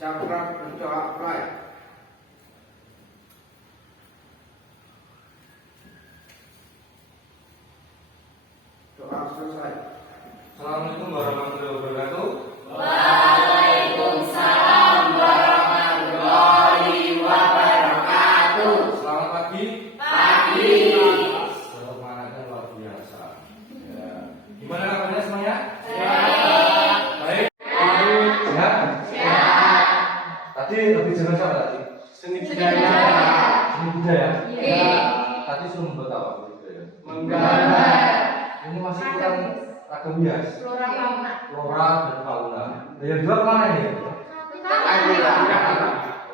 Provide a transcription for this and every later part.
Siap untuk apply. Doa selesai. Assalamualaikum warahmatullahi wabarakatuh. Waalaikumsalam warahmatullahi wabarakatuh. Selamat pagi. Pagi. Semangatnya luar biasa. Ya. Gimana kabarnya semuanya? Baik. Baik. Sehat? Sehat. Tadi lebih jelas apa tadi? Seni budaya. Seni budaya. Iya. Tadi suruh membuat apa budaya? Menggambar. Ini masih kurang ragam bias. Flora fauna. Flora dan fauna. Nah, yang dua kemana ini?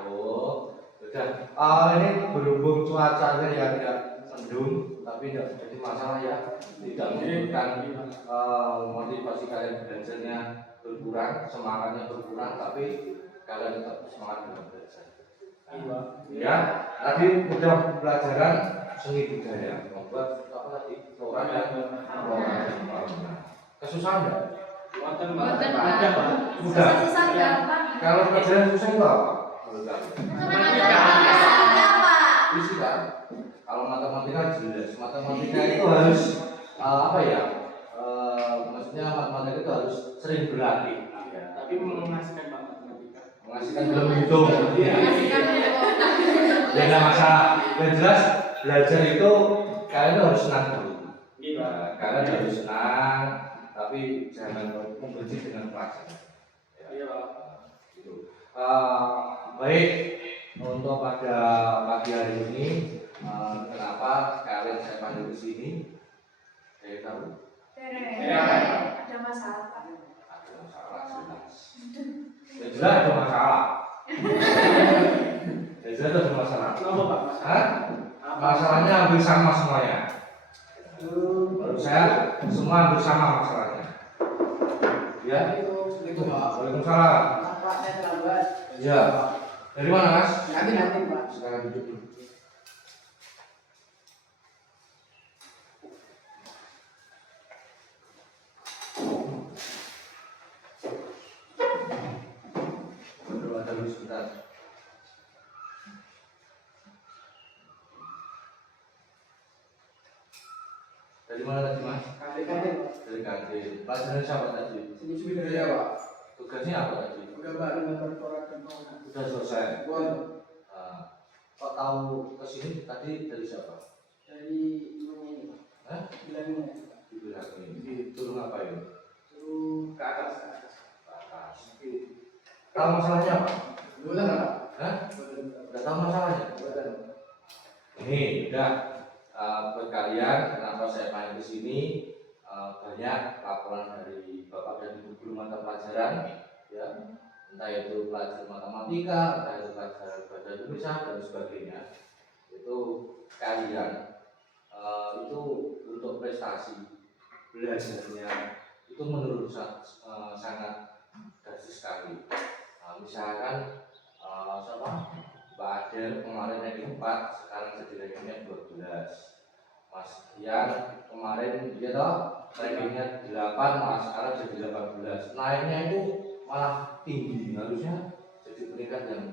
Oh, sudah. Ini berhubung cuacanya ya tidak mendung, tapi tidak jadi masalah ya. Tidak menimbulkan motivasi kalian belajarnya berkurang, semangatnya berkurang, tapi kalian tetap semangat dalam belajar. Ya, tadi udah pelajaran seni budaya, membuat apa tadi? Flora dan fauna. Kesusahan enggak? Mudah. Susah gampang. Kalau pelajaran susah itu apa? Menurut kalian? Fisika. Kalau matematika jelas. Matematika itu harus apa ya? Maksudnya matematika itu harus sering berlatih. Ya. Tapi menghasilkan matematika. Menghasilkan belum hitung. Iya. Ya nggak masalah. Yang jelas belajar itu kalian harus senang dulu. Iya. Kalian harus senang, tapi jangan membenci dengan pelajaran. Iya. Gitu. Baik, untuk pada pagi hari ini, kenapa kalian saya panggil ke sini? Saya tahu Ada masalah Pak. ada masalah jelas. Ya jelas ada masalah. Ya jelas ada masalah. Kenapa Pak? Hah? Masalahnya hampir sama semuanya. Menurut saya semua hampir sama masalahnya. Ya. Waalaikumsalam. Pak, saya terlambat. Ya. Dari mana Mas? Nanti Pak. Sekarang duduk dulu. Berdoa dulu sebentar. Dari mana tadi Mas? Kantin. Dari kantin. Pelajaran siapa tadi? Seni budaya Pak. Tugasnya apa tadi? Gambar flora dan fauna. Sudah selesai. Bon. Kok tahu kesini tadi dari siapa? Dari ini Pak. Hah? Bilangnya. Dibilang ini. Turun apa ini? Suruh ke atas. Atas. Tahu masalahnya apa? Bukan Pak. Hah? Bukan. Udah tahu masalahnya? Bukan. Ini udah buat kalian kenapa saya panggil ke sini banyak laporan dari Bapak dan Ibu guru mata pelajaran ya, entah itu pelajaran matematika, entah itu pelajaran bahasa Indonesia dan sebagainya. Itu kalian itu untuk prestasi belajarnya itu menurut sangat drastis sekali. Misalkan siapa? Mbak Adel kemarin yang 4, sekarang jadi rankingnya 12. Mas Ian kemarin dia toh rankingnya 8, malah sekarang jadi 18. Naiknya itu malah tinggi, harusnya jadi peringkat yang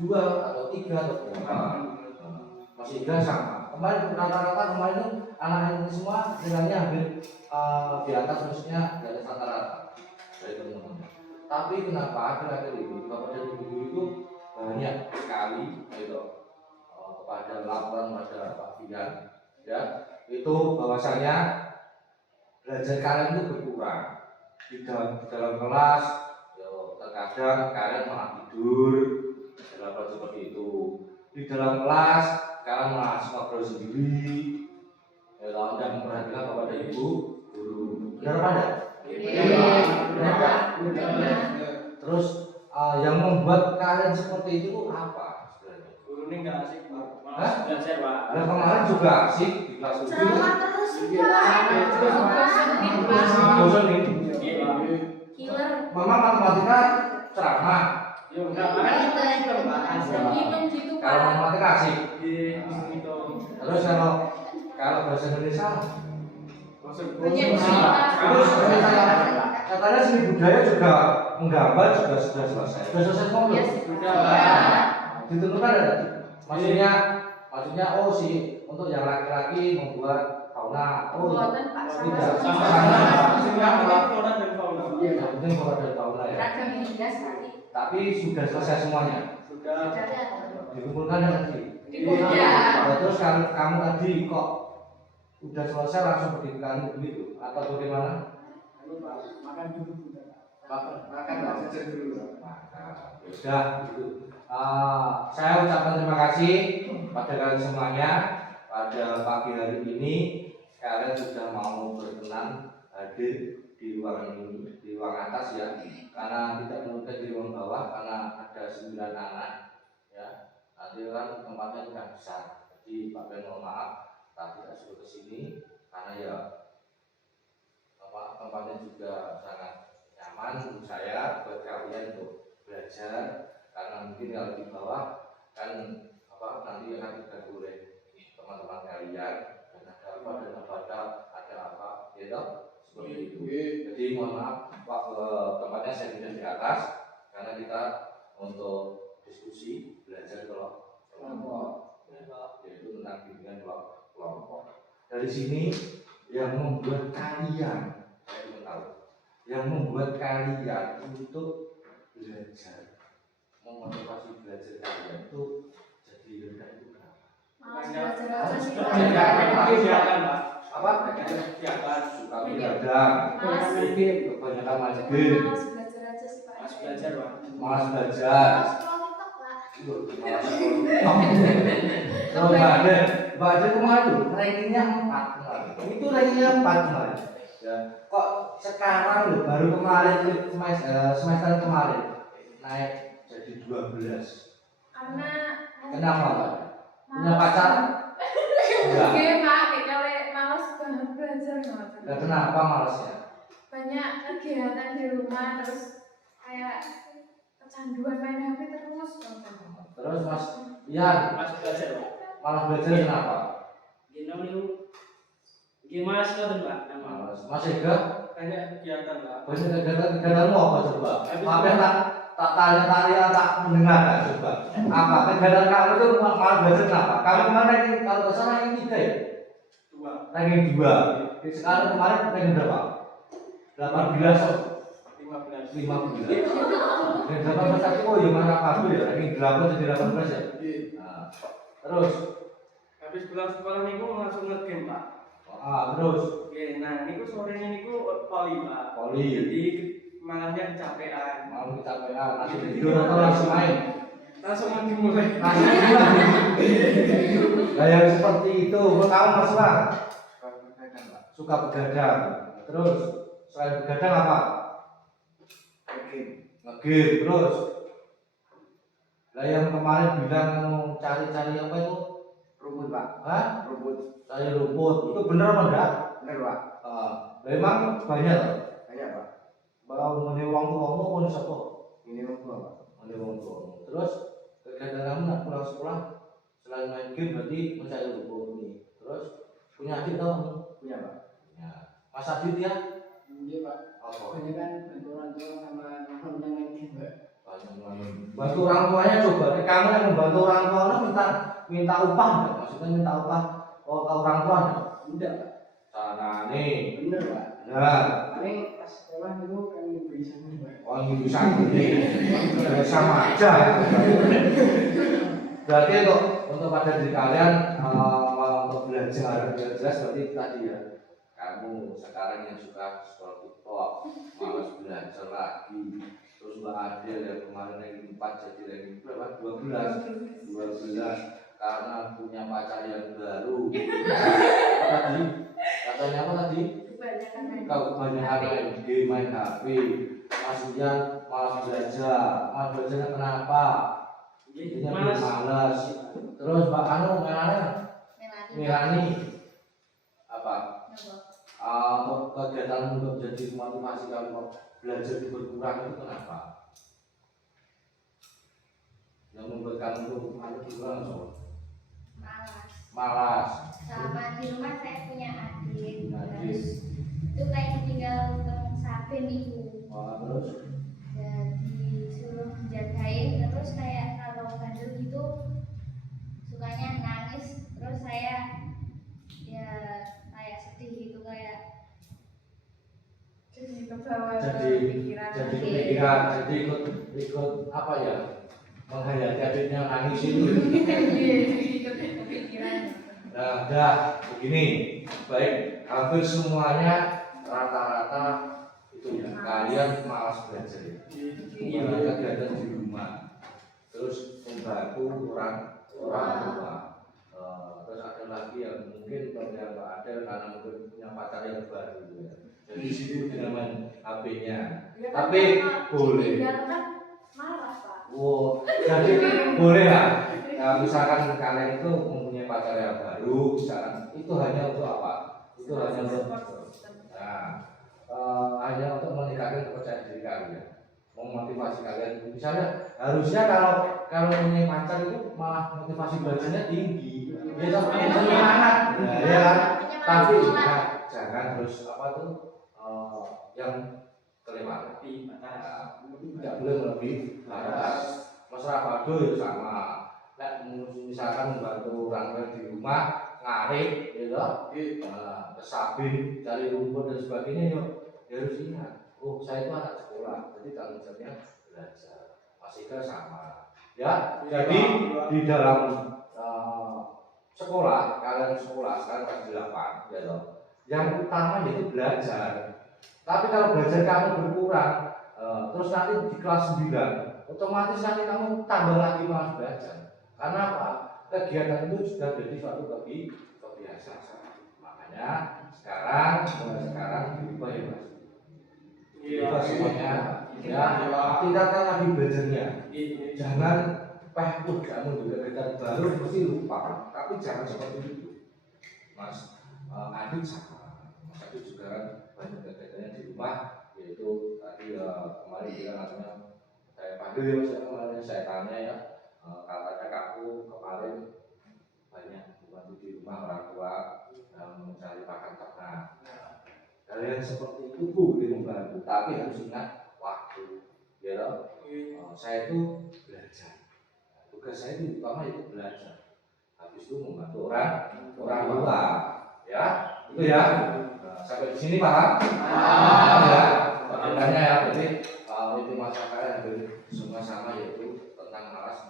2 atau 3 atau 4. Mas Iga sama. Kemarin rata-rata kemarin itu anak ini semua nilainya hampir di atas, maksudnya di atas rata-rata dari teman-teman. Tapi kenapa akhir-akhir ini Bapak dan Ibu itu banyak sekali itu kepada laporan pada Pak Fian ya, itu bahwasanya belajar kalian itu berkurang di dalam kelas ya, terkadang kalian malah tidur dalam kelas seperti itu, di dalam kelas kalian malah ngobrol sendiri ya, dan memperhatikan Bapak dan Ibu guru. Benar apa enggak? Benar. Terus yang membuat kalian seperti itu apa sebenarnya? Guru ini nggak asik Pak. Hah? Malas belajar Pak. Nah, kemarin juga asik di kelas uji. Ceramah terus Bosan nih. Iya. Killer. Mama matematika ceramah. Ya enggak kan kita hitung Pak. Hitung gitu Pak. Kalau matematika asik. Hitung. Terus kalau bahasa Indonesia Maksud Banyak Pak. terus katanya seni budaya juga menggambar juga sudah selesai. Sudah selesai semua belum? Sudah. Ditentukan ada tadi. Maksudnya oh sih untuk yang laki-laki membuat fauna. Oh Buatan Pak tidak. sama. Sama flora dan fauna. Iya, yang penting flora dan fauna ya. Ragam indah sekali. Tapi sudah selesai semuanya. Sudah. Dikumpulkan ya tadi. Dikumpulkan. Nah, terus kamu tadi kok udah selesai langsung pergi ke kantin begitu atau bagaimana? Makan dulu. Makan nggak jajan dulu. Sudah gitu. Saya ucapkan terima kasih pada kalian semuanya pada pagi hari ini kalian sudah mau berkenan hadir di ruangan ini, di ruang atas ya, karena tidak mungkin di ruang bawah karena ada 9 anak ya. Nanti kan tempatnya sudah besar, jadi Pak Ben mohon maaf tadi tidak suruh ke sini karena ya tempatnya juga sangat nyaman untuk saya, buat kalian untuk belajar. Karena mungkin kalau di bawah kan nanti akan diganggu oleh teman-teman kalian dan ada apa dan ada apa gitu seperti itu. Jadi mohon maaf Pak, tempatnya saya pindah di atas karena kita untuk diskusi belajar kelompok yaitu tentang bimbingan kelompok. Dari sini yang membuat kalian, saya ingin tahu, yang membuat kalian untuk belajar, memotivasi belajar kalian itu jadi rendah itu kenapa? Malas belajar aja sih. Kegiatan, Pak. Apa? Kegiatan. Suka begadang, Malas. kebanyakan main Cuma game, malas belajar aja sih Pak. Mas belajar, Pak. malas belajar. Malas scroll TikTok Pak. Kalau Mbak Ade kemarin tuh rankingnya 4 kemarin. Itu rankingnya 4 kemarin. Ya, kok sekarang loh baru kemarin semester kemarin naik jadi 12. Karena Kenapa Mbak? Punya pacar? Enggak. Oke Pak, kalau malas banget belajar Pak. Nah, kenapa malasnya? Banyak kegiatan di rumah terus kayak kecanduan main HP terus. Terus Mas Ian Mas belajar, Pak. malas belajar kenapa? Gini niku. Gimana sih Pak? Malas. Mas Ega Banyak kegiatan, Pak. banyak kegiatanmu apa coba? Apa yang tak tanya tak mendengar kan coba? Apa kegiatan kamu itu malas belajar kenapa? Kamu kemarin ranking kalau ke sana ranking 3 ya? 2. Ranking 2. Sekarang kemarin ranking berapa? 18. 15. 15. Dan 18 tadi oh ya mana kabur ya ranking 8 jadi 18 ya. Nah, terus Habis pulang sekolah niku langsung nge-game, Pak. terus Oke, nah niku sorenya niku poli, Pak. poli. Jadi malamnya kecapean. Mau kecapean, langsung tidur atau langsung main? Langsung nge-game mulai. Langsung gimana? Nah yang seperti itu, kamu Mas Wah suka begadang. Terus selain begadang apa? Nge-game. Terus lah yang kemarin bilang mau cari-cari apa itu? Rumput Pak. Hah? Rumput. Cari rumput. Itu benar apa enggak? Bener Pak. Memang banyak loh. Banyak Pak. Bahwa meni wong tuamu pun sapa? Ini rumput Pak. Meni wong tuamu. Terus kegiatan kamu nak pulang sekolah selain main game berarti mencari rumput ini. Terus punya adik tau kamu? Punya Pak. Ya. Mas Adit ya? Iya Pak, Apa? banyak kan bantu orang tua sama orang yang lain Pak. Bantu orang tuanya coba. Kamu yang membantu orang tuanya minta upah enggak? Maksudnya minta upah ke orang tua enggak? Enggak Pak, Sana nih. bener Pak. Nah, Paling pas sekolah itu kan bisa nih Pak. orang ibu sakit sama aja. Berarti untuk pada diri kalian untuk belajar jelas seperti tadi ya. Kamu sekarang yang suka sekolah TikTok, malas belajar lagi. Terus Mbak Adel yang kemarin ranking 4 jadi ranking berapa? 12 karena punya pacar yang baru. Apa tadi? Katanya apa tadi? Kebanyakan main. Kau kebanyakan main game, main HP. Mas Ian malas belajar. Malas belajarnya kenapa? Jadinya Malas. malas. Terus Mbak Anu Melani apa? Untuk kegiatan untuk jadi motivasi kamu belajar itu berkurang itu kenapa? Yang membuat kamu itu berkurang so? Malas. Sama di rumah saya punya adik, Adik. terus itu kayak tinggal untung 1 band itu. Oh, terus Ya disuruh jagain, terus kayak kalau bandel gitu sukanya nangis, terus saya ya kayak sedih gitu, kayak Jadi ke bawah jadi pikiran. kepikiran, jadi ikut apa ya, menghayati adiknya nangis itu. Iya, kepikiran. Nah, dah begini, baik, hampir semuanya rata-rata itu ya, kalian malas belajar ya. Iya, kegiatan di rumah, terus membantu orang tua. Terus ada lagi yang mungkin kalau yang nggak ada karena mungkin punya pacar yang baru ya. Jadi sibuk dengan main HP-nya. Ya, Tapi boleh. kan marah, Pak. Wow, jadi boleh lah. Nah, misalkan kalian itu mempunyai pacar yang baru, misalkan itu hanya untuk apa? Itu hanya untuk hanya untuk meningkatkan kepercayaan diri kalian, memotivasi kalian. Misalnya harusnya kalau mempunyai pacar itu malah motivasi belajarnya tinggi. Ya semangat, ya kan? Tapi jangan terus apa tuh yang kelewatan. Tidak boleh lebih batas. Masalah padu itu sama. Misalkan membantu orang tua di rumah ngarit, gitu, kesabin, cari rumput dan sebagainya, yuk harus ingat. Oh, saya itu anak sekolah, jadi tanggung jawabnya belajar. Masih sama. Ya, jadi di dalam sekolah, kalian sekolah sekarang kelas 8, ya loh. Yang utama yaitu belajar. Tapi kalau belajar kamu berkurang, terus nanti di kelas 9, otomatis nanti kamu tambah lagi malas belajar. Karena apa? Kegiatan itu sudah jadi suatu kebiasaan. Makanya mulai sekarang dirubah ya Mas. Dirubah semuanya. Ya, tingkatkan lagi belajarnya. Jangan kamu juga kegiatan baru mesti lupa. Tapi jangan seperti itu. Mas Adit sama. Mas Adit juga kan banyak kegiatannya di rumah. Yaitu tadi kemarin dia namanya saya panggil ya Mas, kemarin saya tanya ya. Katanya kamu kemarin banyak membantu di rumah orang tua mencari pakan ternak. Kalian seperti itu boleh membantu, tapi harus ingat waktu. Ya loh, saya itu belajar. Tugas saya itu utama itu belajar. Habis itu membantu orang tua. Ya, itu ya. Sampai di sini paham? Ya. Pertanyaannya ya, berarti itu masalah kalian semua sama yaitu tentang malas.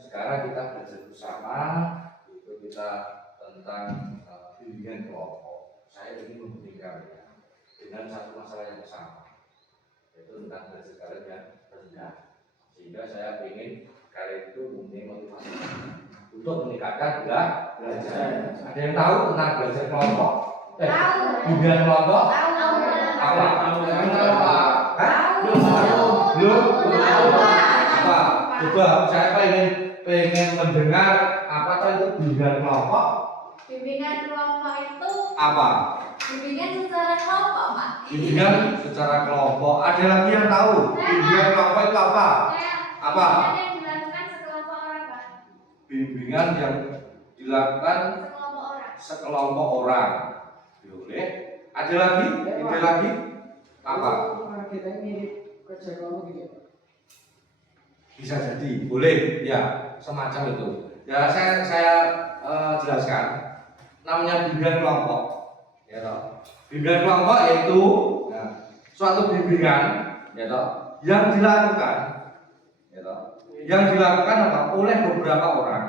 Sekarang kita belajar bersama, itu kita tentang bimbingan kelompok. Saya ingin memberikan dengan satu masalah yang sama, yaitu tentang belajar kalian yang rendah. Sehingga saya ingin kalian itu mempunyai motivasi untuk meningkatkan belajar. Ada yang tahu tentang belajar kelompok? Bimbingan kelompok? Apa? Belum? Apa? Coba saya pengen mendengar apa itu bimbingan kelompok? Bimbingan kelompok itu Apa? bimbingan secara kelompok, Pak. Bimbingan secara kelompok. Ada lagi yang tahu? Bimbingan kelompok itu apa? Apa? Yang dilakukan sekelompok orang, Pak. Bimbingan yang dilakukan sekelompok orang. Boleh. Ada lagi? Ada lagi? Apa? Kita mirip kerja kelompok gitu. Bisa jadi, boleh, ya, semacam itu. Ya, saya jelaskan. Namanya bimbingan kelompok. Ya toh. Bimbingan kelompok yaitu suatu bimbingan, ya toh, yang dilakukan, ya toh, yang dilakukan apa? Oleh beberapa orang,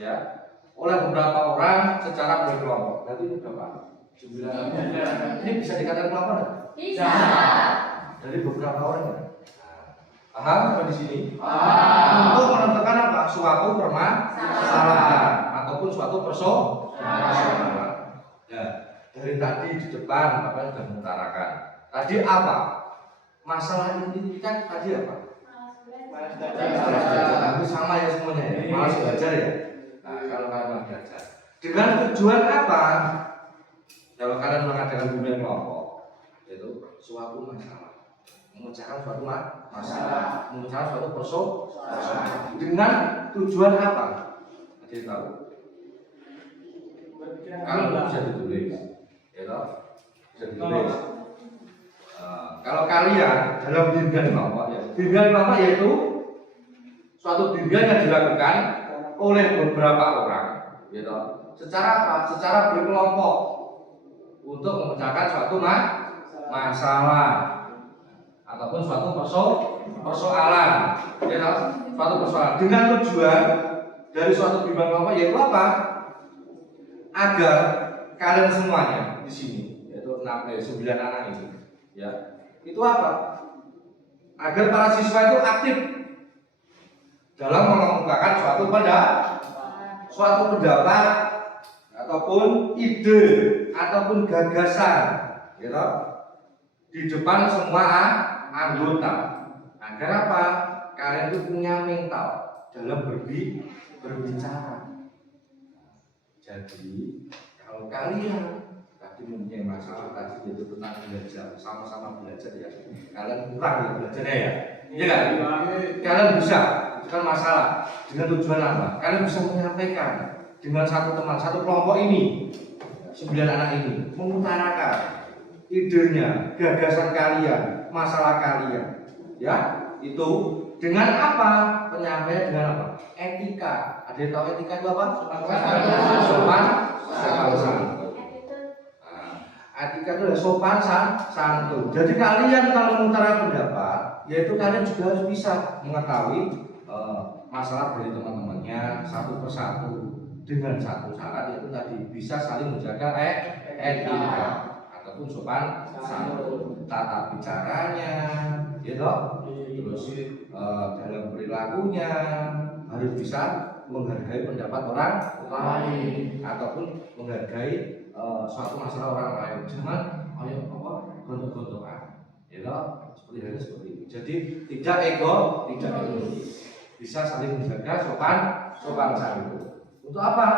ya, oleh beberapa orang secara berkelompok. Berarti itu berapa? Ini bisa dikatakan kelompok enggak? Bisa. Dari beberapa orang ya. Paham sampai di sini? Untuk menentukan apa? Suatu permasalahan ataupun suatu persoalan. Ya, dari tadi di depan Bapak sudah mengutarakan. Tadi apa? Masalah inti kan tadi apa? Malas belajar. Tapi sama ya semuanya ya. Malas belajar ya. Nah, kalau kalian malas belajar, dengan tujuan apa? Kalau kalian mengadakan bimbingan kelompok, yaitu suatu masalah, memecahkan suatu masalah, memecahkan suatu persoalan. Dengan tujuan apa? Ada yang tahu? Kalau bisa ditulis, ya toh? Bisa ditulis. kalau kalian dalam bimbingan kelompok ya, bimbingan kelompok yaitu suatu bimbingan yang dilakukan oleh beberapa orang, gitu. Secara apa? Secara berkelompok untuk memecahkan suatu masalah ataupun suatu persoalan, gitu. Suatu persoalan dengan tujuan dari suatu bimbingan kelompok yaitu apa? Agar kalian semuanya di sini, yaitu 9 anak ini, ya, itu apa? Agar para siswa itu aktif dalam mengemukakan suatu pendapat ataupun ide ataupun gagasan, gitu, di depan semua anggota. Agar apa? Kalian itu punya mental dalam berbicara. Jadi kalau kalian tadi mempunyai masalah tadi yaitu tentang belajar, sama-sama belajar ya, kalian kurang ya belajarnya ya, iya kan? Kalian bisa kan masalah dengan tujuan apa? Kalian bisa menyampaikan dengan satu teman, satu kelompok ini, 9 anak ini, mengutarakan idenya, gagasan kalian, masalah kalian, ya, itu dengan apa? Penyampaian dengan apa? Etika. Ada yang tahu etika itu apa? Sopan santun. Etika itu adalah sopan santun. Jadi kalian kalau mengutarakan pendapat, yaitu kalian juga harus bisa mengetahui masalah dari teman-temannya satu persatu dengan satu syarat, yaitu tadi bisa saling menjaga etika ataupun sopan santun, tata bicaranya, gitu. Terus dalam perilakunya harus bisa menghargai pendapat orang lain ataupun menghargai suatu masalah orang lain. Jangan ayo gontok-gontokan, gitu. Seperti itu. Jadi tidak egois, bisa saling menjaga sopan santun. Untuk apa?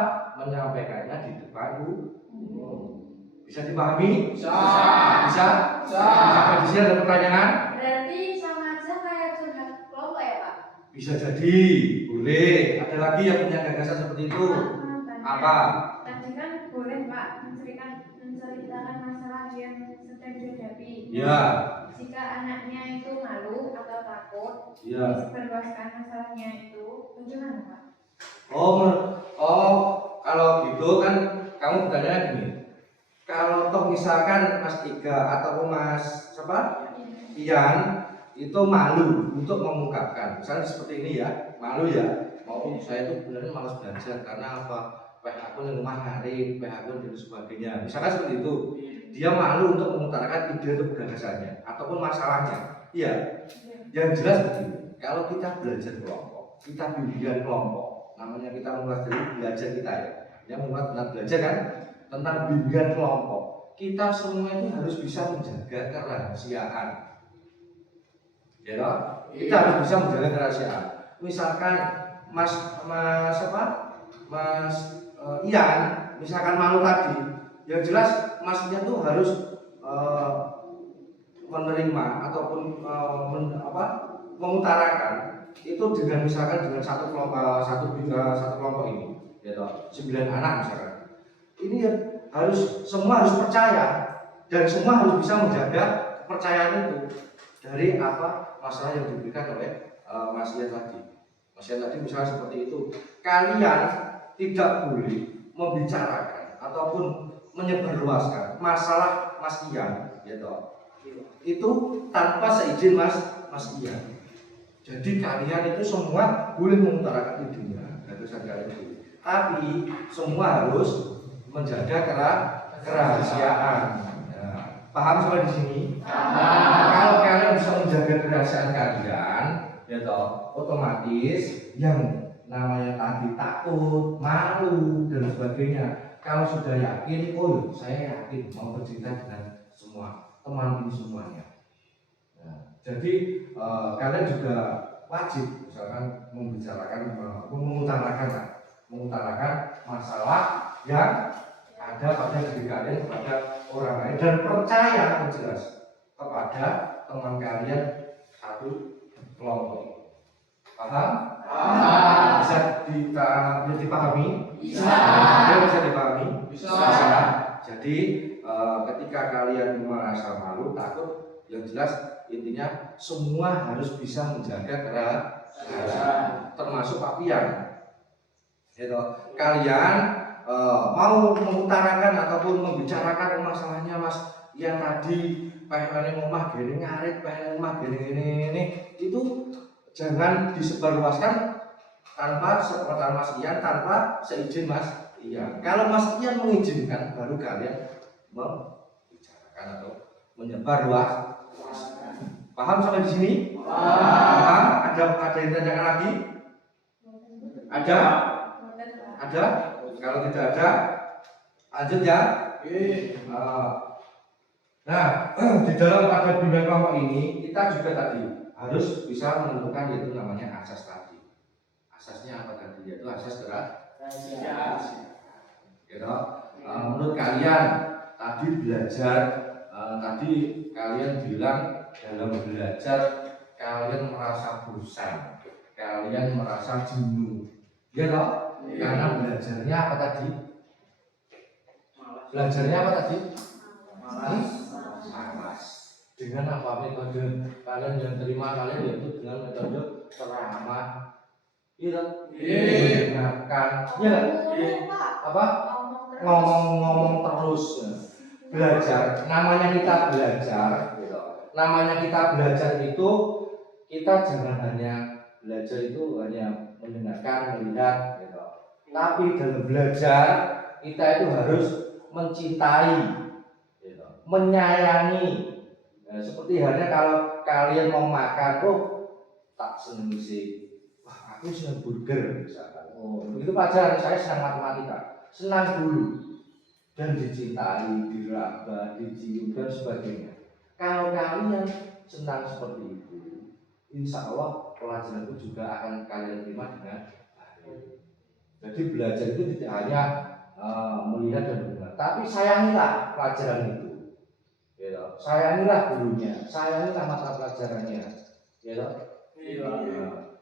Menyampaikannya di depan umum. Bisa dipahami? Bisa. Sampai di sini ada pertanyaan? Berarti sama aja kayak curhat kelompok ya Pak? Bisa jadi, boleh. Ada lagi yang punya gagasan seperti itu? Apa? Tadi kan boleh Pak menceritakan masalah yang sedang dihadapi. Ya. Jika anaknya itu malu atau takut, Ya. disebarluaskan masalahnya itu, bagaimana Pak? Kalau gitu kan kamu bertanya gini. Kalau toh misalkan Mas Iga ataupun Mas siapa? Ian itu malu untuk mengungkapkan, misalnya seperti ini ya, malu ya, saya itu sebenarnya malas belajar karena apa? Aku di rumah hari, aku dan sebagainya. Misalkan seperti itu, dia malu untuk mengutarakan ide atau gagasannya ataupun masalahnya. Iya. Yang jelas begini, kalau kita belajar kelompok, kita bimbingan kelompok, namanya kita mulai dari belajar kita ya, yang mulai tentang belajar kan, tentang bimbingan kelompok. Kita semua itu harus bisa menjaga kerahasiaan. Ya toh? Kita harus bisa menjaga kerahasiaan. Misalkan Mas Ian, misalkan malu tadi, yang jelas Masnya tuh harus menerima ataupun mengutarakan itu dengan misalkan dengan satu kelompok ini, ya toh, 9 anak misalkan. Ini semua harus percaya dan semua harus bisa menjaga kepercayaan itu dari apa masalah yang diberikan oleh Mas Ian tadi. Mas Ian tadi misalnya seperti itu, kalian tidak boleh membicarakan ataupun menyebarluaskan masalah Mas Ian, gitu. Itu tanpa seizin Mas Ian. Jadi kalian itu semua boleh mengutarakan idenya, gagasan kalian itu. Tapi semua harus menjaga kerahasiaan. Ya. Paham sampai di sini? Kalau kalian bisa menjaga kerahasiaan kalian, ya toh, otomatis yang namanya tadi takut, malu dan sebagainya. Kalau sudah yakin, saya yakin mau bercerita dengan semua teman ini semuanya. Nah, jadi kalian juga wajib misalkan mengutarakan masalah yang ada pada diri kalian kepada orang lain dan percaya jelas kepada teman kalian satu kelompok. Paham? Bisa dipahami? Bisa dipahami? Bisa. Jadi ketika kalian merasa malu, takut, Yang jelas intinya semua harus bisa menjaga kerahasiaan, termasuk Pak Pian. Gitu. Kalian mau mengutarakan ataupun membicarakan masalahnya Mas Ian tadi, pengen ngomah gini ngarit, pengen ngomah gini ini, itu jangan disebarluaskan tanpa sepengetahuan Mas Ian, tanpa seizin Mas Ian. Kalau Mas Ian mengizinkan, baru kalian membicarakan atau menyebar luas. Paham sampai di sini? Paham? Ada yang tanyakan lagi? Ada? Ada? Kalau tidak ada, lanjut ya. Nah, di dalam pada bimbingan kelompok ini kita juga tadi harus bisa menentukan yaitu namanya asas tadi. Asasnya apa tadi? Yaitu asas kerahasiaan. Gitu. Menurut kalian tadi belajar, tadi kalian bilang dalam belajar kalian merasa bosan, kalian merasa jenuh, ya toh? Karena belajarnya apa tadi? Belajarnya apa tadi? Malas. Dengan apa metode kalian yang terima kalian yaitu dengan metode ceramah. Iya, mendengarkan, ya, apa? Ngomong terus. Belajar. Namanya kita belajar. Gitu. Namanya kita belajar itu kita jangan hanya belajar itu hanya mendengarkan, melihat. Gitu. Tapi dalam belajar kita itu harus mencintai, gitu, menyayangi. Nah, seperti halnya kalau kalian mau makan, tak seneng sih. Wah, aku senang burger misalkan. Oh, begitu pelajaran saya senang matematika, senang dulu dan dicintai, diraba, dicium dan sebagainya. Kalau kalian senang seperti itu, insya Allah pelajaran itu juga akan kalian terima dengan baik. Jadi belajar itu tidak hanya melihat dan mendengar, tapi sayangilah pelajaran itu. Ya, sayangilah gurunya, sayangilah mata pelajarannya. Ya,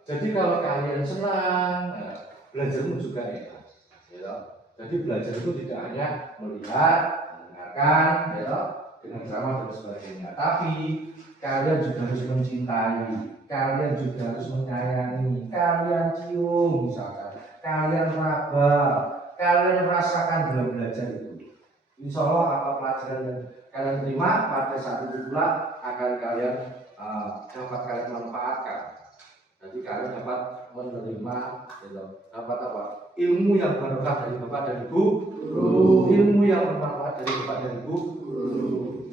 jadi kalau kalian senang, belajarmu juga enak. Ya, jadi belajar itu tidak hanya melihat, mendengarkan, ya, dengan ceramah dan sebagainya. Tapi kalian juga harus mencintai, kalian juga harus menyayangi, kalian cium misalkan, kalian raba, kalian rasakan dalam belajar itu. Insya Allah apa pelajaran yang kalian terima pada saat itu pula akan kalian dapat kalian manfaatkan. Jadi kalian dapat menerima, dapat apa? Ilmu yang bermanfaat dari Bapak dan Ibu. Ilmu yang bermanfaat dari Bapak dan Ibu.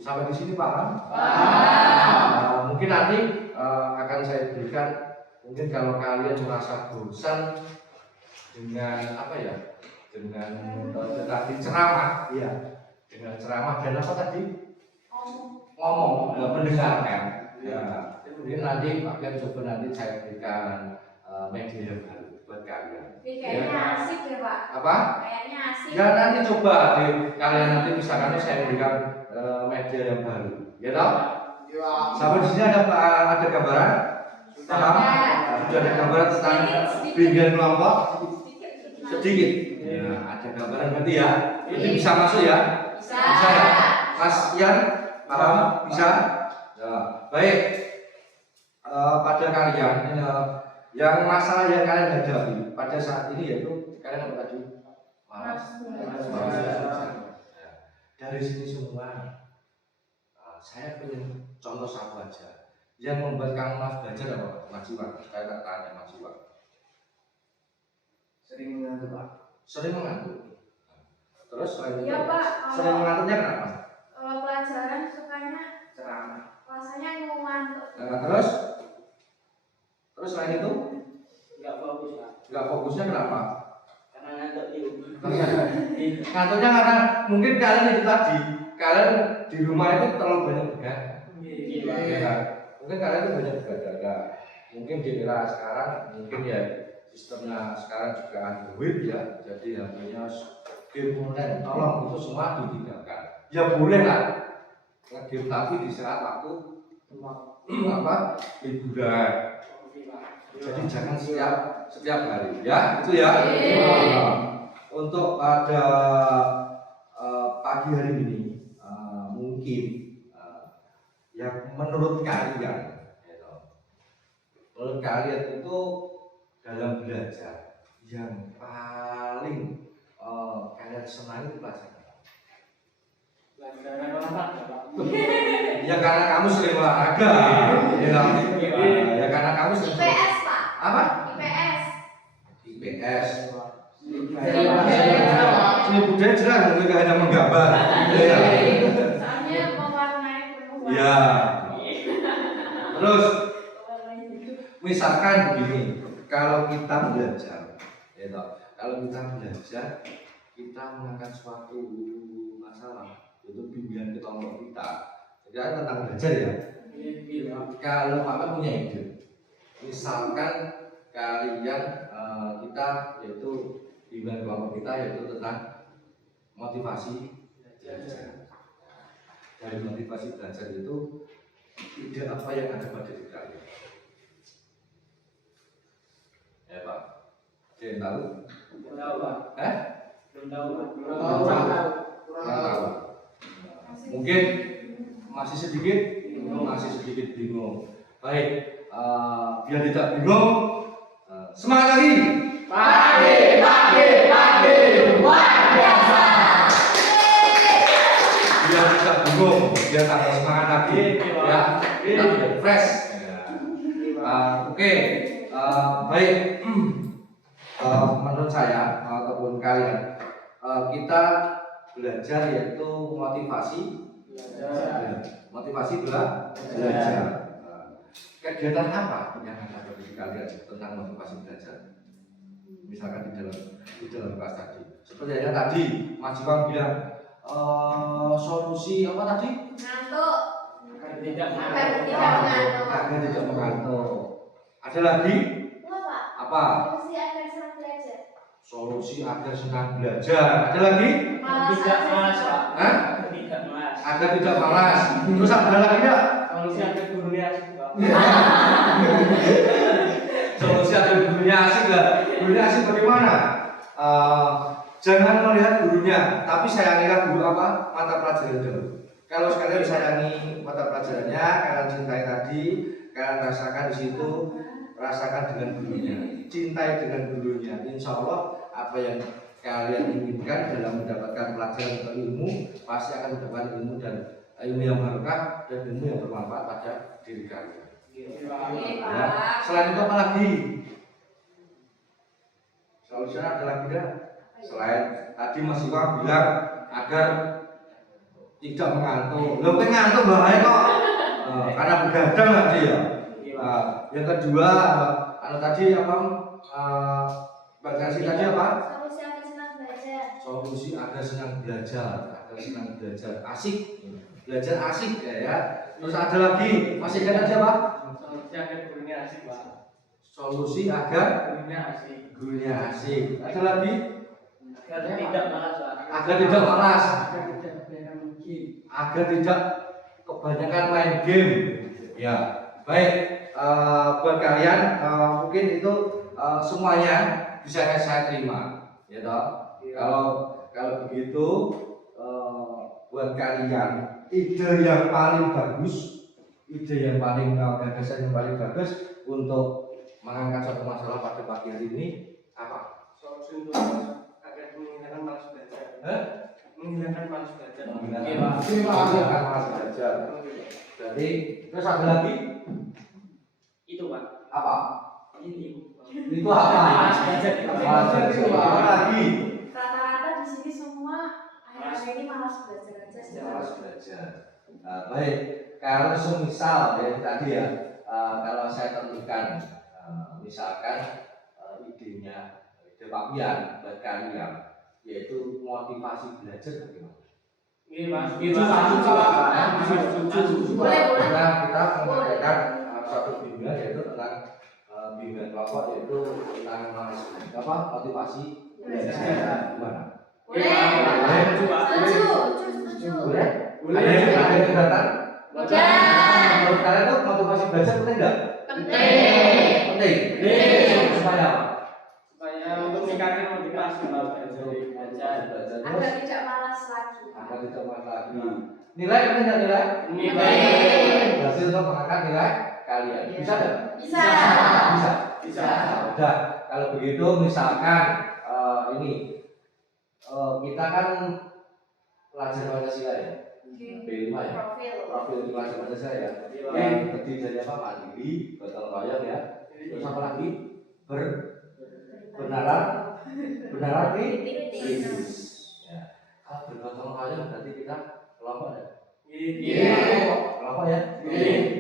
Sampai di sini paham? Mungkin nanti akan saya berikan. Mungkin kalau kalian merasa bosan dengan apa ya? Dengan tadi ceramah, iya. Dengan ceramah dan apa tadi? Ngomong, mendengarkan. Ya, mungkin nanti Pak coba nanti saya berikan media baru buat kalian. Kayaknya asik ya Pak. Apa? Kayaknya asik. Ya nanti coba kalian nanti misalkan saya berikan media yang baru. Ya toh? Sampai di sini ada gambaran? Paham? Sudah ada gambaran tentang bimbingan kelompok? Sedikit. Ya, ada gambaran berarti ya. Ini bisa masuk ya? Bisa ya? Mas Ian, paham? Bisa? Ya, baik. Pada kalian yang masalah yang kalian hadapi pada saat ini yaitu kalian apa tadi? Malas. Dari sini semua saya ingin contoh satu aja yang membuat kamu malas belajar apa? Mas Iwan, saya tak tanya Mas Iwan. Sering mengantuk Pak. Sering mengantuk. Terus selain itu, Iya Pak. sering mengantuknya kenapa? Kalau pelajaran sukanya Ceramah. rasanya ngantuk. Terus selain itu Enggak fokus Pak. nggak fokusnya kenapa? Karena ngantuk itu. Ngantuknya karena mungkin kalian itu tadi kalian di rumah itu terlalu banyak begadang. Ya, mungkin kalian itu banyak begadang. Mungkin di era sekarang mungkin ya sistemnya sekarang juga Android ya, jadi HP-nya game online. Tolong itu semua ditinggalkan. Ya boleh lah nge-game tapi di saat waktu apa liburan. Jadi jangan setiap hari ya, itu ya. Untuk pada pagi hari ini mungkin yang menurut kalian, gitu. Menurut kalian itu dalam belajar yang paling kalian senangi pelajaran apa? Pelajaran olahraga, Pak. Ya karena kamu sering olahraga, ya karena kamu sering. IPS Pak. Apa? IPS. IPS. Iya. Seni budaya jelas, mungkin nggak hanya menggambar. Ya. Soalnya mewarnai penuh. Ya. Terus misalkan begini, kalau kita belajar, ya toh, kalau kita belajar, kita mengangkat suatu masalah, itu bimbingan kelompok kita. Jadi tentang belajar ya. Kalau Bapak punya ide, misalkan kalian kita yaitu bimbingan kelompok kita yaitu tentang motivasi belajar. Dari motivasi belajar itu ide apa yang ada pada diri kalian? Ya Pak, ada yang tahu? Belum tahu, Pak. Belum tahu, Pak. Kurang tahu. Mungkin masih sedikit bingung. Baik, biar tidak bingung, semangat lagi. Pagi, luar biasa. Biar tidak bingung, biar tambah semangat lagi. Ya, kita biar fresh. Oke, baik. Menurut saya ataupun kalian, kita belajar yaitu motivasi belajar. Kegiatan apa yang ada bagi kalian tentang motivasi belajar? Misalkan di dalam kelas tadi, seperti yang tadi Mas Iwan bilang solusi apa tadi? Ngantuk. Agar tidak mengantuk. Ada lagi? Apa? Solusi agar senang belajar. Ada lagi? Tidak malas, Pak. Hah? Tidak malas. Agar tidak malas. Terus ada lagi enggak? Solusi agar gurunya asik, Pak. Solusi agar gurunya asik lah. Gurunya asik bagaimana? Jangan melihat gurunya, tapi sayangilah guru apa? Mata pelajaran dulu. Kalau sekalian sayangi mata pelajarannya, kalian cintai tadi, kalian rasakan di situ, rasakan dengan gurunya, cintai dengan gurunya. Insya Allah apa yang kalian inginkan dalam mendapatkan pelajaran atau ilmu pasti akan mendapatkan ilmu dan ilmu yang barokah dan ilmu yang bermanfaat pada diri kalian. Ya. Selain itu apa lagi? Solusinya ada lagi enggak? Selain tadi Mas Iwan bilang agar tidak mengantuk. Lo kan ngantuk bahaya kok. Karena begadang tadi ya. Yang kedua, tadi apa? Bacaan sih tadi apa? Solusi agar senang belajar. Solusi agar senang belajar, asik. Belajar asik ya. Terus ada lagi, masih ingat tadi apa? Solusi agar gurunya asik, Pak. Solusi agar Gurunya asik. Ada lagi? Agar tidak malas, Pak. Agar tidak malas. Agar tidak kebanyakan game. Agar tidak kebanyakan main game. Ya, baik. Buat kalian mungkin itu semuanya bisa saya terima, ya toh. Kalau begitu buat kalian ide yang paling bagus, gagasan yang paling bagus untuk mengangkat suatu masalah pada pagi hari ini apa? Solusi untuk agar menghilangkan malas belajar. Menghilangkan malas belajar. Menghilangkan malas belajar. Jadi terus ada lagi? Itu, Pak. Apa? Itu apa? malas belajar. Apa lagi? Rata-rata di sini semua akhir-akhir ini malas belajar aja sih. Malas belajar. Baik, kalau semisal ya tadi ya, kalau saya tentukan, misalkan ide Pak Pian buat kalian, yaitu motivasi belajar bagaimana? Boleh. Karena kita mengadakan suatu bimbingan yaitu tentang bimbingan kelompok yaitu tentang motivasi belajar gimana? Setuju. Boleh? Ada yang keberatan? Menurut kalian tuh motivasi belajar penting nggak? Penting. Supaya apa? Supaya untuk meningkatkan motivasi malas belajar. Agar tidak malas lagi. Agar tidak malas lagi. Nilai apa tidak nilai? Nilai. Berarti untuk mengangkat nilai kalian. Bisa nggak? Bisa. Bisa. Bisa. Nah, udah. Kalau begitu misalkan kita kan pelajar Pancasila ya. B5 ya. Profil di pelajar Pancasila ya. Yang terdiri dari apa? Mandiri, gotong royong ya. Terus apa lagi? Benaran kritis. Ya. Kalau bergotong royong berarti kita kelompok ya. Kelompok ya.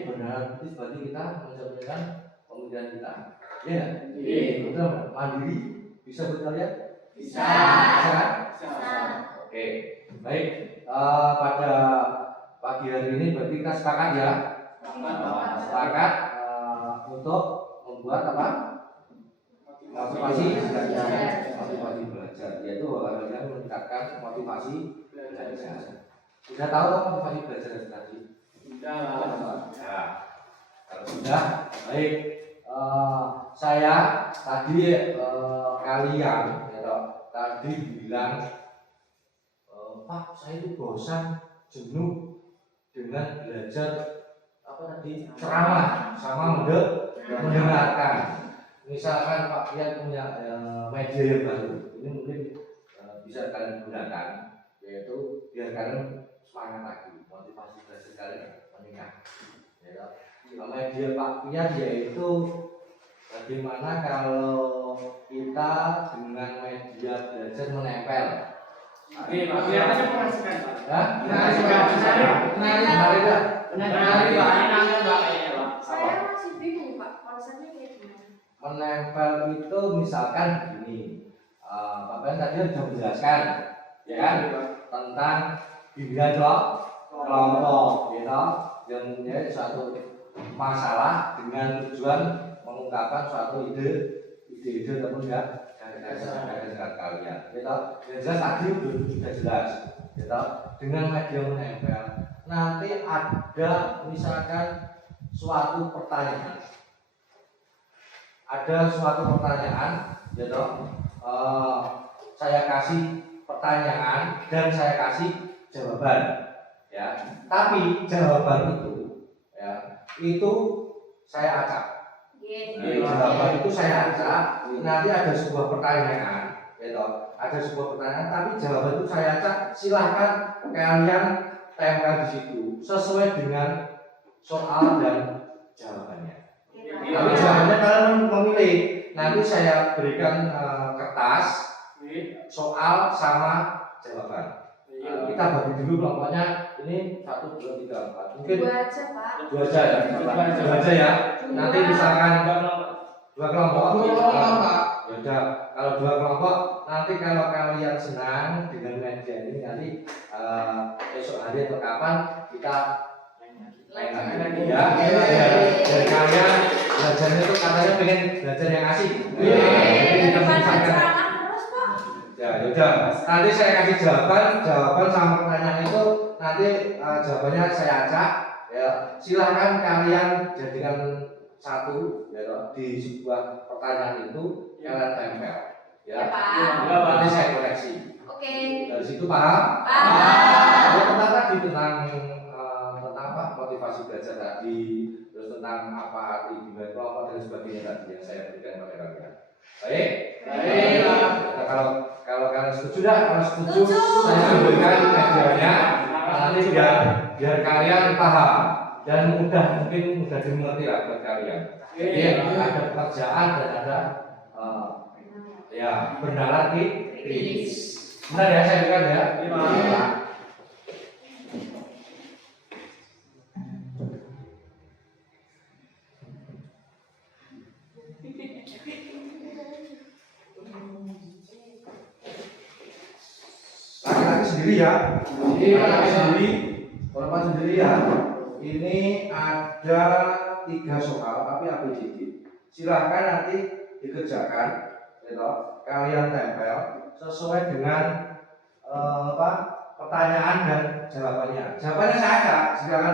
Benaran kritis berarti kita mencerminkan pemikiran kita. Iya nggak? Betul. Mandiri bisa buat kalian? Bisa. Bisa. Oke. Baik. Pada pagi hari ini berarti kita sepakat ya. Sepakat untuk membuat apa? Motivasi belajar, yaitu kalian meningkatkan motivasi belajar. Sudah tahu apa motivasi belajar tadi? Sudah. Ya. Kalau sudah, baik. Saya tadi kalian tadi bilang, Pak, saya itu bosan, jenuh dengan belajar apa tadi ceramah sama mendengarkan. Misalkan Pak Pian punya media yang baru, ini mungkin bisa kalian gunakan, yaitu biar kalian semangat lagi, motivasi belajar kalian meningkat. Ya, media Pak Pian yaitu bagaimana kalau kita dengan media belajar menempel. Pak Pian aja mengasihkan, Pak. Ya, Menarik, Pak. Saya masih bingung Pak, konsepnya kayak gimana? Menempel itu misalkan begini, Pak Ben tadi sudah menjelaskan, ya kan, tentang bimbingan kelompok, gitu, yang mempunyai suatu masalah dengan tujuan mengungkapkan suatu ide ataupun gagasan kalian, gitu. Yang jelas tadi sudah jelas, gitu. Dengan media menempel, nanti ada misalkan suatu pertanyaan. Ada suatu pertanyaan, gitu. Saya kasih pertanyaan dan saya kasih jawaban, ya. Tapi jawaban itu saya acak. Jawaban itu saya acak. Nanti ada sebuah pertanyaan, gitu. Ada sebuah pertanyaan, tapi jawaban itu saya acak. Silahkan kalian tempel di situ sesuai dengan soal dan jawabannya. Tapi jawabannya kalian memilih. Nanti saya berikan kertas, soal sama jawaban. Kita bagi dulu kelompoknya. Ini 1, 2, 3, 4. Mungkin 2 aja Pak. 2 aja ya. 2 aja ya. Nanti misalkan 2 kelompok. Ya udah, kalau 2 kelompok, nanti kalau kalian senang dengan media ini nanti esok hari atau kapan kita main lagi ya. Dari kalian belajarnya itu katanya pengen belajar yang asik. Jadi kita misalkan. Ya udah. Nanti saya kasih jawaban sama pertanyaan itu nanti jawabannya saya acak. Ya, silahkan kalian jadikan satu ya di sebuah pertanyaan itu kalian tempel. Ya. Nanti saya koreksi. Oke. Dari situ paham? Paham. Ya, tentang tadi tentang apa motivasi belajar tadi, terus tentang apa arti bimbingan kelompok dan sebagainya tadi yang saya berikan pada kalian. Baik. Nah, kalau kalian setuju, kalau setuju saya berikan medianya. Nanti biar kalian paham dan mungkin mudah dimengerti lah buat kalian. Jadi ada pekerjaan dan ada ya benaran kritis. Benar ya saya berikan ya. Laki-laki sendiri ya. Perempuan sendiri ya. Ini ada 3 soal tapi ABCD. Silahkan nanti dikerjakan, gitu. Kalian tempel sesuai dengan pertanyaan dan jawabannya. Jawabannya saya ada. Silahkan.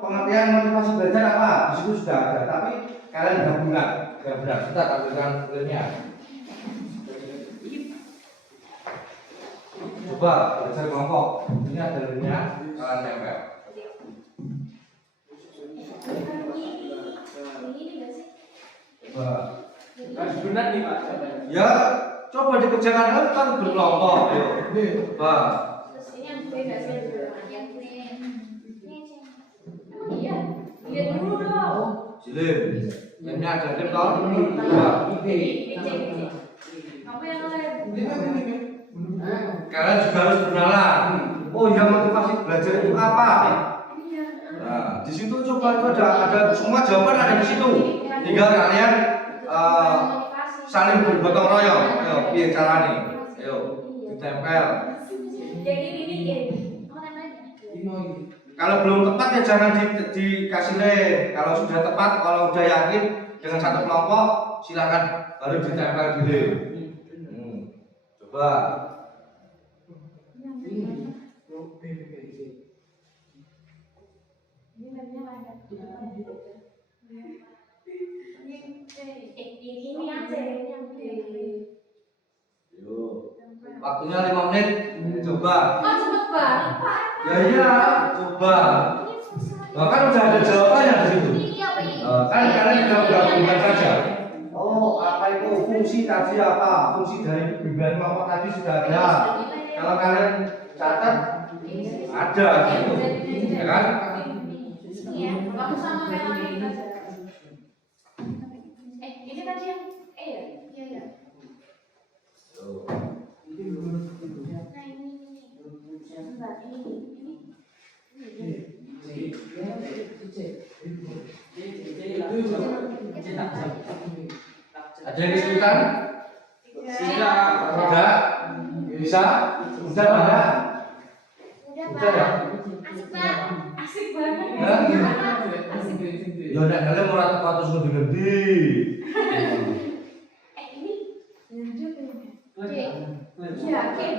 Pengertian motivasi belajar apa? Di situ sudah ada. Tapi kalian gabungan. Kita tampilkan filmnya. Coba belajar kelompok. Ini ada dalilnya, kalian tempel. Coba. Benar nih Pak. Ya, coba dikerjakan kan berkelompok. Ayo. Coba. Terus ini yang beda sih. yang Iya. Lihat dulu dong. Jilim. Ini ada tim tahun ini. Coba. Kamu yang lem. Kalian juga harus berkenalan. Oh, yang motivasi belajar itu apa? Iya. Nah, di situ coba itu ada semua jawaban ada di situ. Tinggal kalian saling bergotong royong. Ayo, piye carane? Ayo, ditempel. Jadi ini kayak Kalau belum tepat ya jangan dikasih lem. Kalau sudah tepat, kalau udah yakin dengan satu kelompok, silakan baru ditempel di lem. Coba. ini aja yang Yuk. Waktunya 5 menit. Coba. Oh cepet banget Pak. Ya iya, coba. Nah, kan udah ada jawabannya di situ. Kan kalian tinggal gabungkan saja. Oh, apa itu fungsi tadi apa? Fungsi dari kebimbingan kelompok tadi sudah ada. Kalau kalian catat ada gitu. Ya kan? Iya, kamu sama Melanie aja. Ini tadi yang ya? Iya ya. Tuh. Nah ini. Sebentar, ini. Ada yang kesulitan? Tidak. Bisa? Sudah ada? Udah Udah ya? Asik Pak. Asik banget. Ya? Asik. Ya nek kalian ora tepat terus ngendi-ngendi. Ini. Iya. Yakin.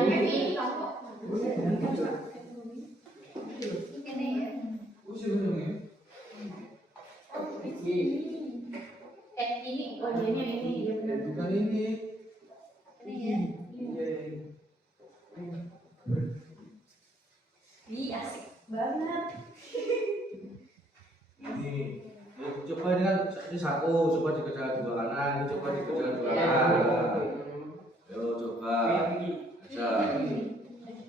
Yang ini kamu. ini ya Ini wajahnya ini ya benar. Bukan ini. ini ya Ih, asik banget. Ini coba ini kan ini satu, coba dikerjakan di sebelah kanan, ini coba dikerjakan di sebelah kanan. Yo coba. Bisa.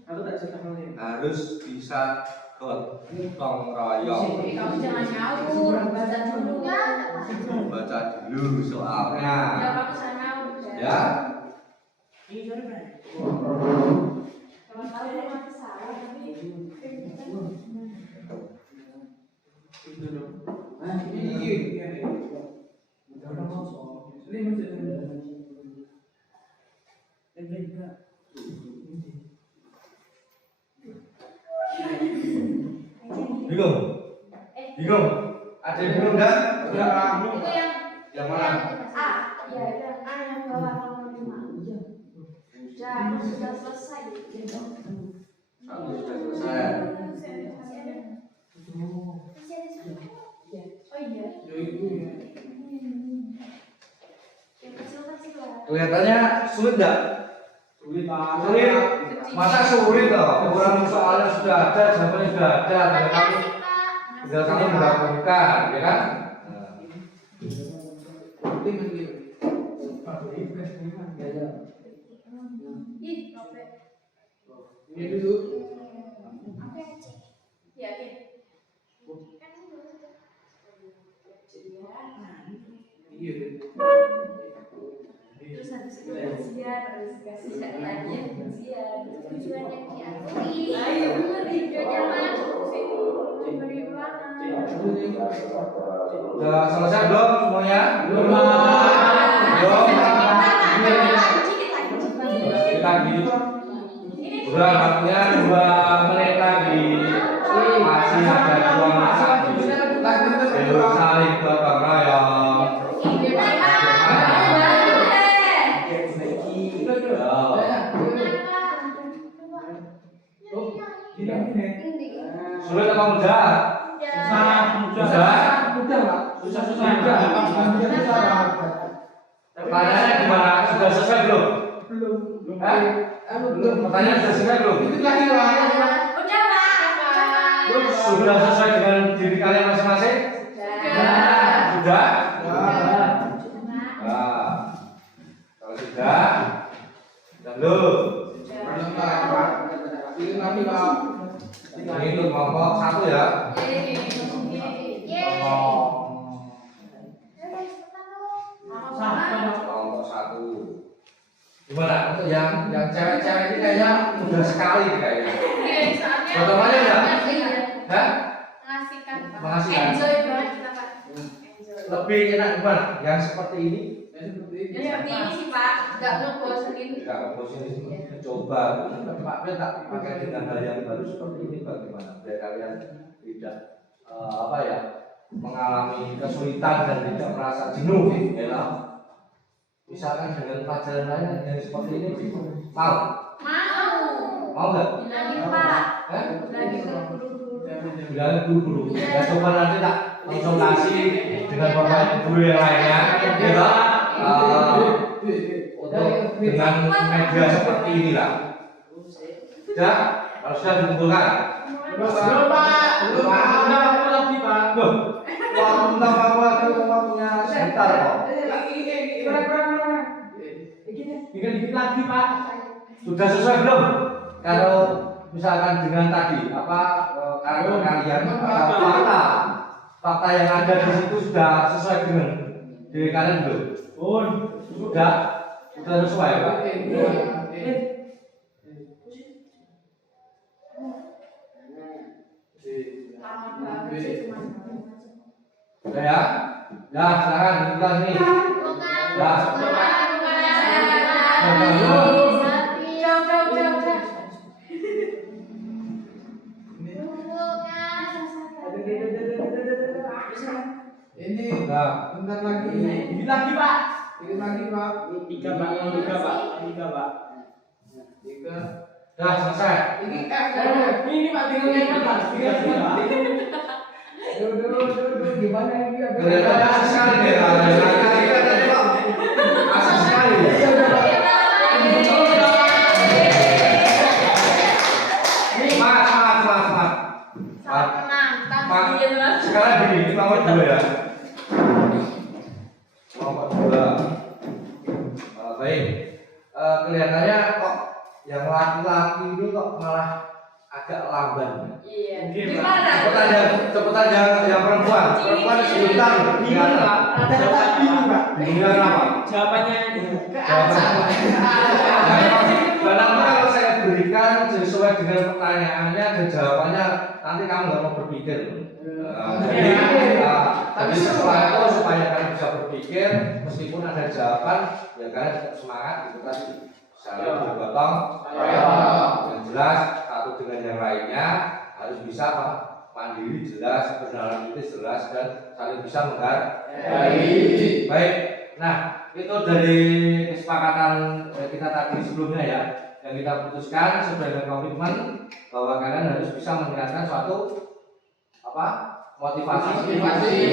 Aku tak cetak nih. Harus bisa gotong royong. Kamu jangan ngawur, baca dulu kan. Baca dulu soalnya. Ya kamu jangan ngawur Ya. Ini sorry Pak. Kalau tahu kamu salah tapi Itu dong. Bingung? Bingung? Ada yang bingung enggak? itu yang Yang mana? A, ya itu yang A yang bawah nomor 5. Udah, aku sudah selesai. Satu sudah selesai. Oh iya. Yang kecil kasih lah. Kelihatannya sulit enggak? Sulit Pak. Sulit. Masa sulit toh? Ukuran soalnya sudah ada, jawabannya sudah ada. Tinggal kamu menggabungkan, ya kan? Ih, robek. Ini dulu. Yakin? Iya. Terus habis itu gajian, harus kasih lagi gajian. tujuan yang diakui Ayo bener hidupnya mah beri mana? Udah selesai belum semuanya? Belum. Belum. Kita lagi. Udah waktunya 2 menit lagi. Masih ada 2 menit lagi. Ayo saling gotong royong. Sulit apa mudah? Mudah. Mudah, Pak. Susah-susah. Pertanyaannya gimana? Sudah selesai belum? Belum. Hah? Belum. Pertanyaan sudah selesai belum? Itu lagi, Pak. Udah, Pak. Sudah sesuai dengan diri kalian masing-masing? Sudah? Nah, kalau sudah, belum. Belum, Pak. Itu lagi, Pak. Ini untuk kelompok 1 ya. Yeay. Kelompok 1. Gimana? Untuk yang cewek-cewek ini kayaknya mudah sekali kayaknya. Potongannya enggak? Hah? Mengasihkan, Pak. Mengasihkan. Enjoy banget kita, Pak. Enjoy. Lebih enak gimana? Yang seperti ini? Ya, seperti ini sih, Pak. Enggak ngebosenin. Tidak posisi coba. Pak Ben tak pakai dengan hal yang baru seperti ini bagaimana? Biar kalian tidak mengalami kesulitan dan tidak merasa jenuh, ya. Misalkan dengan pelajaran lain yang seperti ini, mau? Mau nggak? Bilangin, Pak. Hah? Bilangin buru-buru. Bilangin dulu. Ya coba nanti tak konsultasi dengan bapak ibu yang lainnya, ya. Untuk dengan media seperti inilah. Sudah? Kalau sudah dikumpulkan. Belum, Pak. Belum, Pak. Udah lagi, Pak. Loh, waktu apa cuma punya sebentar kok. Dikit lagi, Pak. Sudah sesuai belum? Kalau misalkan dengan tadi karakter kalian fakta yang ada di situ sudah sesuai dengan diri kalian belum? Sudah sesuai, Pak. Sudah ya? Ya, silakan dibuka sini. Ya. Ini Nah, bentar lagi. Dikit lagi, Pak. Dikit lagi, Pak. 3, Pak. 3, Pak. 3, Pak. 3. sudah selesai. Ini F. Ini Pak tinggal yang Pak. 3. Duh, gimana ini? Kelihatan asik sekali deh. Asik sekali. Semangat. Pak, sekarang gini, ini nomor 2 ya. Nomor 2. Baik. Kelihatannya kok yang laki-laki ini kok malah agak lamban. Iya. Mungkin, Gimana? Cepetan yang perempuan. Perempuan sebentar. Bingung, Pak. Rata-rata bingung, Pak. Bingungnya apa? Jawabannya Karena kalau saya berikan sesuai dengan pertanyaannya dan jawabannya, nanti kamu nggak mau berpikir. Tapi sesuai itu supaya kalian bisa berpikir, meskipun ada jawaban, ya kalian tetap semangat itu tadi. Saling bergotong, yang jelas satu dengan yang lainnya harus bisa mandiri jelas, bernalar itu jelas dan saling bisa menghargai. Baik. Nah, itu dari kesepakatan kita tadi sebelumnya ya, yang kita putuskan sebagai komitmen bahwa kalian harus bisa meningkatkan suatu motivasi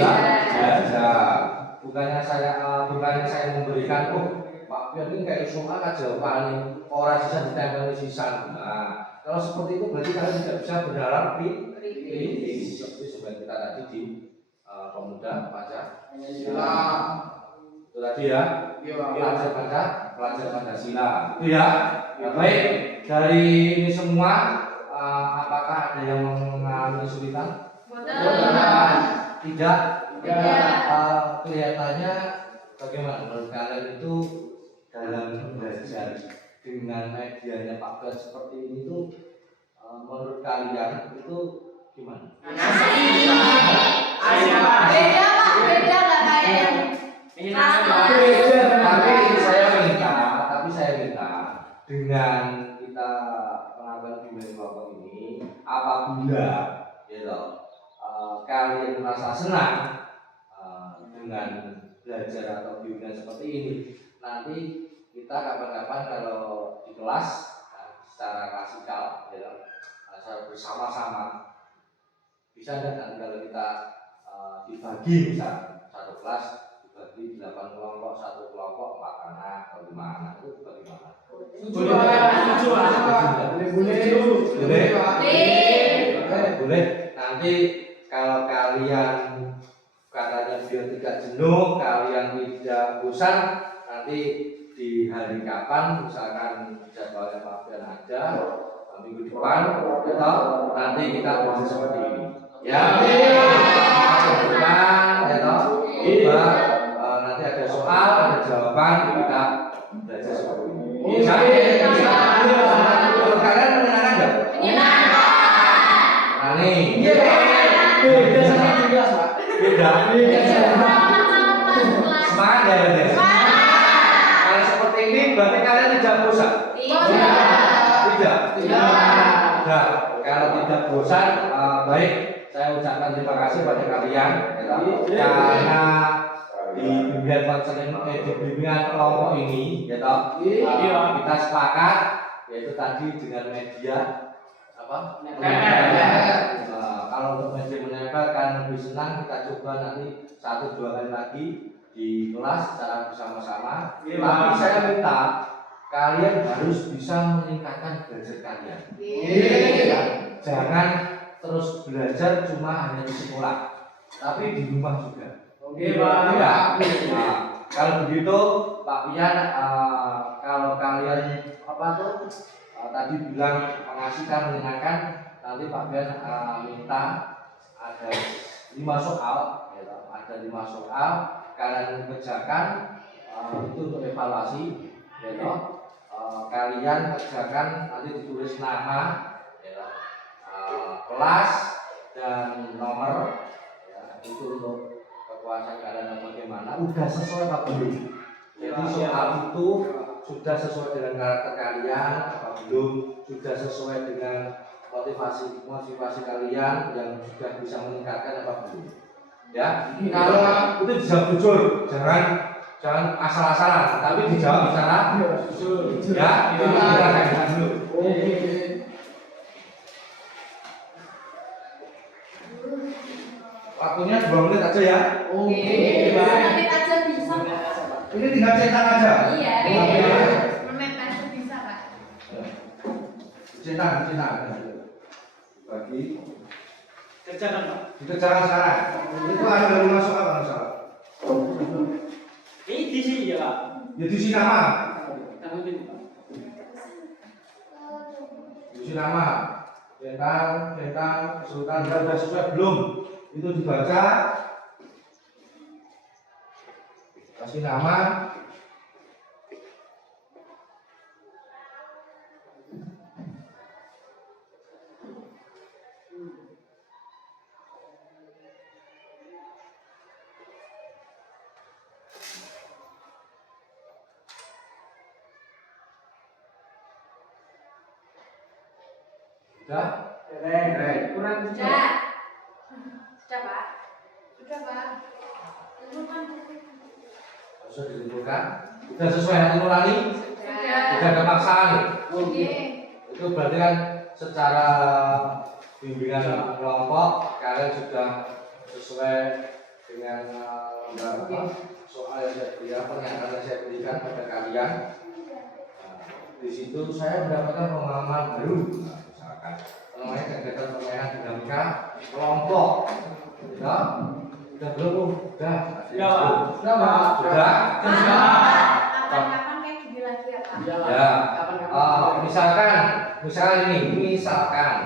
belajar. Bukannya saya memberikan Pak Pion ini kayak semua kan jawaban orang sisa ditempel sisa. Nah, kalau seperti itu berarti kalian tidak bisa bernalar kritis seperti sebenarnya kita tadi di pemuda Pancasila. Itu tadi ya, pelajar Pancasila. Itu ya. Nah, baik, dari ini semua apakah ada yang mengalami kesulitan? Tidak. Kelihatannya bagaimana menurut kalian itu dalam belajar dengan medianya Pak Bas seperti ini tuh menurut kalian itu gimana? Beda, Pak. Beda nggak kayak yang Tapi saya minta dengan kita melakukan bimbingan kelompok ini, apabila kalian merasa senang dengan belajar atau bimbingan seperti ini, nanti kita kapan-kapan kalau di kelas secara klasikal secara bersama-sama Bisa nggak nanti kalau kita dibagi misalnya satu kelas dibagi 8 kelompok, satu kelompok 4 anak atau 5 anak, itu bagaimana? Boleh. Nanti kalau kalian katanya biar tidak jenuh, kalian tidak bosan, nanti di hari kapan misalkan jadwalnya Fabian ada minggu depan, atau nanti kita belajar seperti ini. Ya, minggu depan, coba nanti ada soal, ada jawaban, kita belajar seperti ini. Bisa. Kalian mendengarkan nggak? Nah nih. Beda sama kelas, Pak. Beda. Kelas. Semangat ya berarti. Kalau seperti ini berarti kalian tidak bosan. Tidak. Nah, kalau tidak bosan, baik. Saya ucapkan terima kasih pada kalian karena di bimbingan konseling di bimbingan kelompok ini, kita sepakat yaitu tadi dengan media apa? Kalau untuk media menempel kalian lebih senang, kita coba nanti 1-2 kali lagi di kelas secara bersama-sama. Tapi saya minta kalian harus bisa meningkatkan belajar kalian. Jangan terus belajar cuma hanya di sekolah, tapi di rumah juga. Nah, kalau begitu Pak Pian, kalau kalian tadi bilang mengasihkan, menyenangkan, nanti Pak Pian minta ada 5 soal, ada 5 soal kalian kerjakan itu untuk evaluasi, kalian kerjakan nanti ditulis nama, kelas dan nomor, itu untuk kepuasan kalian bagaimana, udah sesuai apa belum? Jadi soal itu sudah sesuai dengan karakter kalian apa belum? Sudah sesuai dengan motivasi kalian yang sudah bisa meningkatkan apa belum? Ya, kalau itu dijawab jujur, jangan asal-asalan, tapi dijawab secara jujur. Ya, itu kita dulu. Waktunya 2 menit aja ya. Menit aja bisa. Ini tinggal cetak aja. Iya. Menit aja bisa, Pak. Cetak. Bagi Kerjakan, Pak. dikerjakan sekarang. Itu ada dari masuk apa salah? Ini di sini ya, Pak. Ya di sini nama. Tangan ini, Pak. Di sini nama. Centang, Sultan sudah sesuai belum? Itu dibaca. Kasih nama. Sudah? Kurang sudah. Sudah, Pak. Sudah, Pak. Sudah ditentukan. Sudah sesuai hati nurani? Sudah. Tidak ada paksaan. Oke. Itu berarti kan secara bimbingan kelompok kalian sudah sesuai dengan soal yang saya berikan, pernyataan yang saya berikan pada kalian. Di situ saya mendapatkan pengalaman baru. Misalkan namanya kegiatan permainan dinamika kelompok. Ya, sudah belum? Sudah. Sudah. Kapan-kapan kayak gini lagi ya, Pak? Ya. Misalkan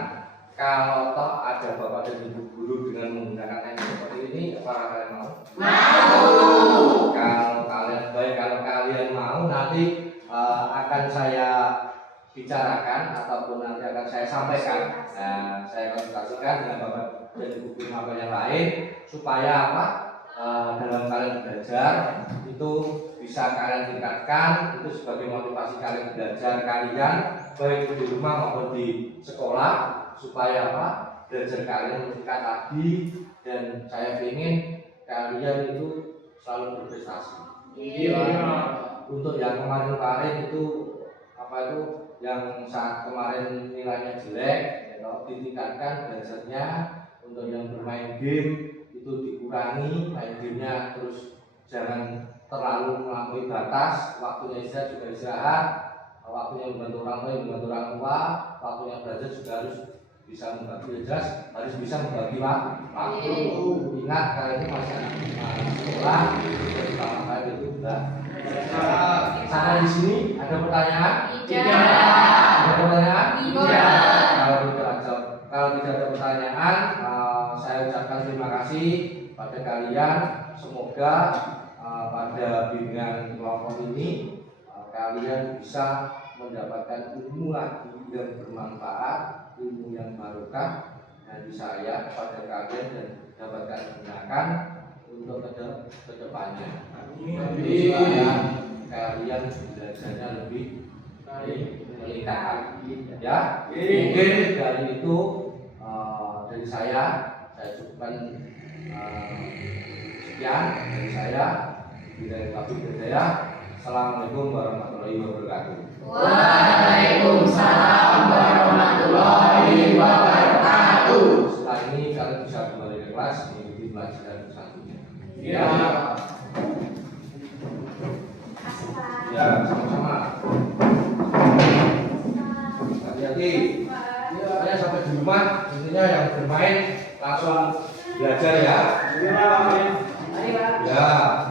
kalau toh ada bapak dan ibu guru dengan menggunakan teknik seperti ini, apakah kalian mau? Mau. Kalau kalian mau, nanti akan saya bicarakan ataupun nanti akan saya sampaikan. Nah, saya konsultasikan dengan bapak dan ibu guru yang lain supaya apa? Dalam kalian belajar itu bisa kalian tingkatkan, itu sebagai motivasi kalian belajar kalian baik di rumah maupun di sekolah, supaya apa? Belajar kalian meningkat lagi, dan saya ingin kalian itu selalu berprestasi. Untuk yang kemarin itu yang saat kemarin nilainya jelek, ditingkatkan belajarnya untuk yang bermain game itu dikurangi main gamenya, terus jangan terlalu melampaui batas, waktunya istirahat juga istirahat, waktunya membantu orang tua membantu orang tua, waktunya belajar juga harus bisa membagi jelas, harus bisa membagi waktu. Ingat kalian itu masih anak sekolah, jadi pertama kali itu enggak. Sampai di sini ada pertanyaan? Ada pertanyaan? Kalau tidak ada pertanyaan, saya ucapkan terima kasih pada kalian. Semoga pada bimbingan kelompok ini kalian bisa mendapatkan ilmu lagi yang bermanfaat, ilmu yang barokah dari saya kepada kalian dan dapatkan gunakan untuk kedepannya. Supaya kalian belajarnya lebih meningkat. Ya, mungkin dari itu dari saya cukupkan sekian dari saya. Dari Pak Bidadaya. Assalamualaikum warahmatullahi wabarakatuh. Waalaikumsalam warahmatullahi wabarakatuh. Setelah ini kalian bisa kembali ke kelas mengikuti pelajaran selanjutnya. Ya. Ya, sama-sama. Hati-hati. Kalian sampai di rumah, intinya yang bermain langsung belajar ya. Ya. Ya.